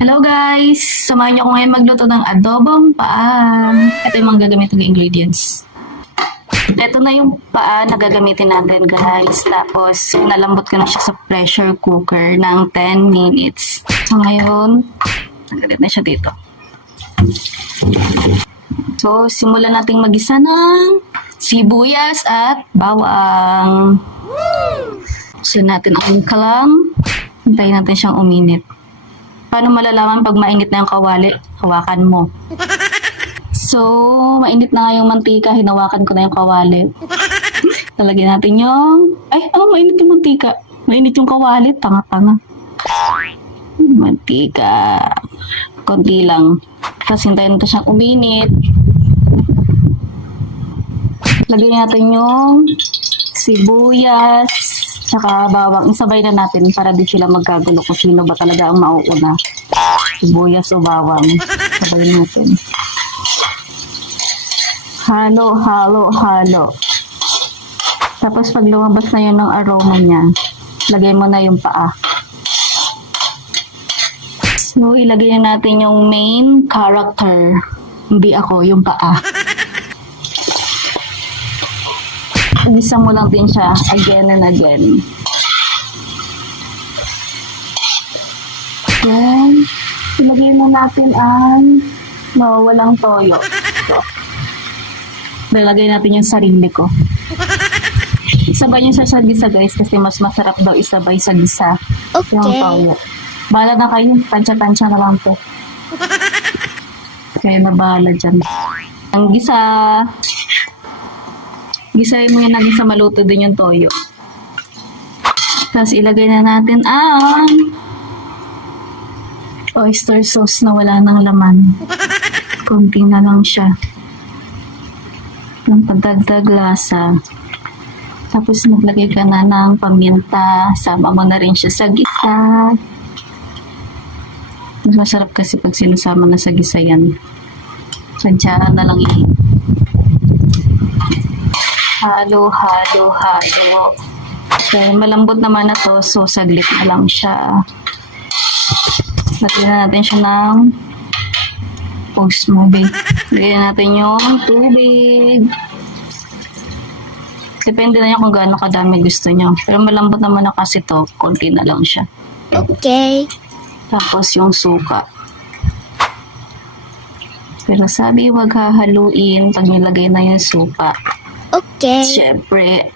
Hello guys! Samahan niyo ako ngayon magluto ng adobong paa. Ito yung mga gagamitin ng ingredients. Ito na yung paa na gagamitin natin guys. Tapos, nalambot ko na siya sa pressure cooker ng 10 minutes. So ngayon, nagalit na siya dito. So, simulan natin magisa ng sibuyas at bawang. Buksan natin ang kalang. Hintayin natin siyang uminit. Paano malalaman pag mainit na yung kawali? Hawakan mo. So, mainit na nga yung mantika. Hinawakan ko na yung kawali. Talagyan natin yung... Ay, mainit yung mantika. Mainit yung kawali. Tanga-tanga. Mantika. Konti lang. Tapos hintayin natin siyang uminit. Lagyan natin yung sibuyas. Tsaka bawang, isabay na natin para di sila magkagulo kung sino ba talaga ang mauuna. Sibuyas o bawang. Sabay natin. Halo, halo, halo. Tapos pag lumabas na yun ng aroma niya, lagay mo na yung paa. So, ilagay na natin yung main character. Hindi ako, yung paa. Igisa mo lang din siya again and again. Then, ilagay mo natin ang walang toyo. So, ilagay natin yung sarili ko. Isabay yung sa gisa guys kasi mas masarap daw isabay sa gisa. Okay. Yung toyo. Bahala na kayo. Tansya-tansya na lang po. Kaya na bahala dyan. Ang gisa. Gisahin mo yan natin sa maluto din yung toyo. Tapos ilagay na natin ang oyster sauce na wala ng laman. Kunti na lang siya. Ng pagdagdag lasa. Tapos maglagay ka na ng paminta. Sama mo na rin siya sa gisa. Mas masarap kasi pag sinasama na sa gisa yan. Sansyahan na lang yun. Halo, halo, halo. Okay, malambot naman na to, so saglit na lang siya. Lagyan na natin siya ng post-movie. Lagyan natin yung tubig. Depende na niya kung gaano kadami gusto niyo. Pero malambot naman na kasi to, konti na lang siya. Okay. Tapos yung suka. Pero sabi, wag hahaluin pag nilagay na yung suka. Okay. Siyempre,